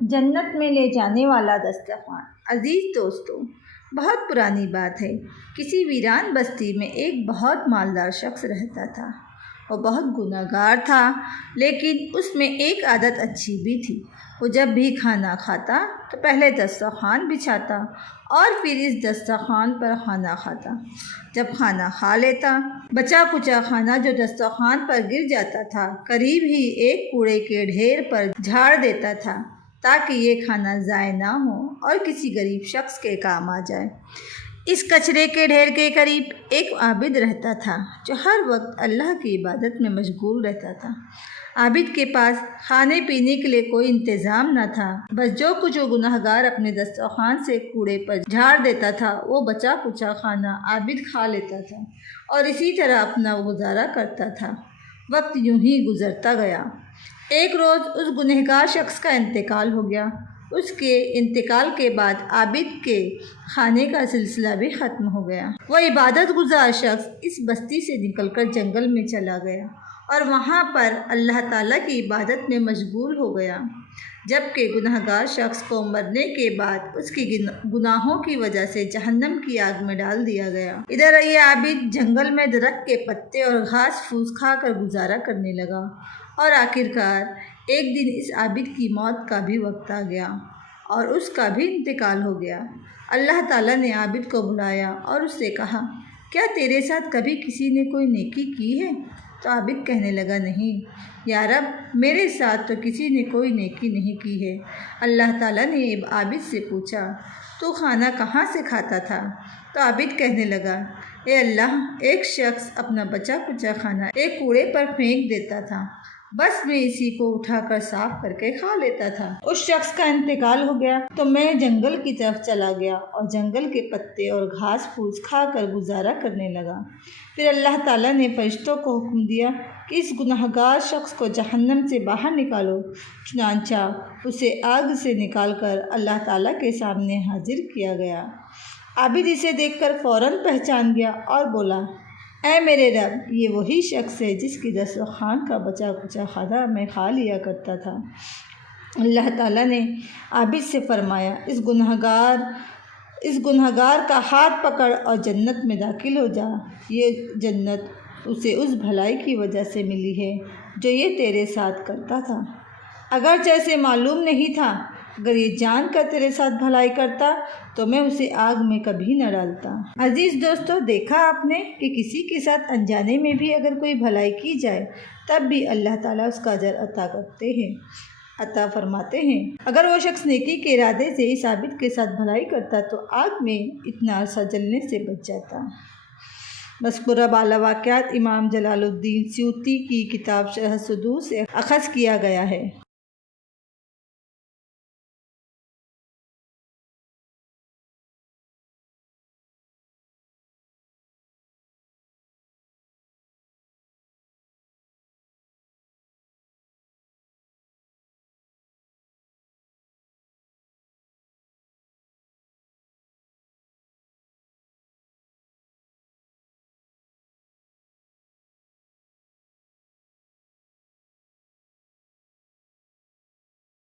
جنت میں لے جانے والا دسترخوان۔ عزیز دوستو، بہت پرانی بات ہے، کسی ویران بستی میں ایک بہت مالدار شخص رہتا تھا۔ وہ بہت گناہ گار تھا، لیکن اس میں ایک عادت اچھی بھی تھی۔ وہ جب بھی کھانا کھاتا تو پہلے دسترخوان بچھاتا اور پھر اس دسترخوان پر کھانا کھاتا۔ جب کھانا کھا لیتا، بچا کچا کھانا جو دسترخوان پر گر جاتا تھا قریب ہی ایک کوڑے کے ڈھیر پر جھاڑ دیتا تھا تاکہ یہ کھانا ضائع نہ ہو اور کسی غریب شخص کے کام آ جائے۔ اس کچرے کے ڈھیر کے قریب ایک عابد رہتا تھا جو ہر وقت اللہ کی عبادت میں مشغول رہتا تھا۔ عابد کے پاس کھانے پینے کے لیے کوئی انتظام نہ تھا، بس جو کچھ وہ گناہ گار اپنے دسترخوان سے کوڑے پر جھاڑ دیتا تھا وہ بچا کچا کھانا عابد کھا لیتا تھا اور اسی طرح اپنا گزارا کرتا تھا۔ وقت یوں ہی گزرتا گیا۔ ایک روز اس گنہگار شخص کا انتقال ہو گیا۔ اس کے انتقال کے بعد عابد کے کھانے کا سلسلہ بھی ختم ہو گیا۔ وہ عبادت گزار شخص اس بستی سے نکل کر جنگل میں چلا گیا اور وہاں پر اللہ تعالیٰ کی عبادت میں مشغول ہو گیا، جبکہ گناہ گار شخص کو مرنے کے بعد اس کی گناہوں کی وجہ سے جہنم کی آگ میں ڈال دیا گیا۔ ادھر یہ عابد جنگل میں درخت کے پتے اور گھاس پھوس کھا کر گزارا کرنے لگا اور آخرکار ایک دن اس عابد کی موت کا بھی وقت آ گیا اور اس کا بھی انتقال ہو گیا۔ اللہ تعالیٰ نے عابد کو بلایا اور اس سے کہا، کیا تیرے ساتھ کبھی کسی نے کوئی نیکی کی ہے؟ تو عابد کہنے لگا، نہیں یا رب، میرے ساتھ تو کسی نے کوئی نیکی نہیں کی ہے۔ اللہ تعالیٰ نے عابد سے پوچھا، تو کھانا کہاں سے کھاتا تھا؟ تو عابد کہنے لگا، اے اللہ، ایک شخص اپنا بچا کچا کھانا ایک کوڑے پر پھینک دیتا تھا، بس میں اسی کو اٹھا کر صاف کر کے کھا لیتا تھا۔ اس شخص کا انتقال ہو گیا تو میں جنگل کی طرف چلا گیا اور جنگل کے پتے اور گھاس پھوس کھا کر گزارا کرنے لگا۔ پھر اللہ تعالیٰ نے فرشتوں کو حکم دیا کہ اس گناہ گار شخص کو جہنم سے باہر نکالو۔ چنانچہ اسے آگ سے نکال کر اللہ تعالیٰ کے سامنے حاضر کیا گیا۔ عابد اسے دیکھ کر فوراً پہچان گیا اور بولا، اے میرے رب، یہ وہی شخص ہے جس کی دسترخوان کا بچا کچا کھانا میں کھا لیا کرتا تھا۔ اللہ تعالیٰ نے عابد سے فرمایا، اس گناہ گار کا ہاتھ پکڑ اور جنت میں داخل ہو جا۔ یہ جنت اسے اس بھلائی کی وجہ سے ملی ہے جو یہ تیرے ساتھ کرتا تھا، اگرچہ اسے معلوم نہیں تھا۔ اگر یہ جان کر تیرے ساتھ بھلائی کرتا تو میں اسے آگ میں کبھی نہ ڈالتا۔ عزیز دوستو، دیکھا آپ نے کہ کسی کے ساتھ انجانے میں بھی اگر کوئی بھلائی کی جائے تب بھی اللہ تعالیٰ اس کا اجر عطا فرماتے ہیں۔ اگر وہ شخص نیکی کے ارادے سے اس عابد کے ساتھ بھلائی کرتا تو آگ میں اتنا عرصہ جلنے سے بچ جاتا۔ مذکورہ بالا واقعات امام جلال الدین سیوطی کی کتاب شرح صدور سے اخذ کیا گیا ہے۔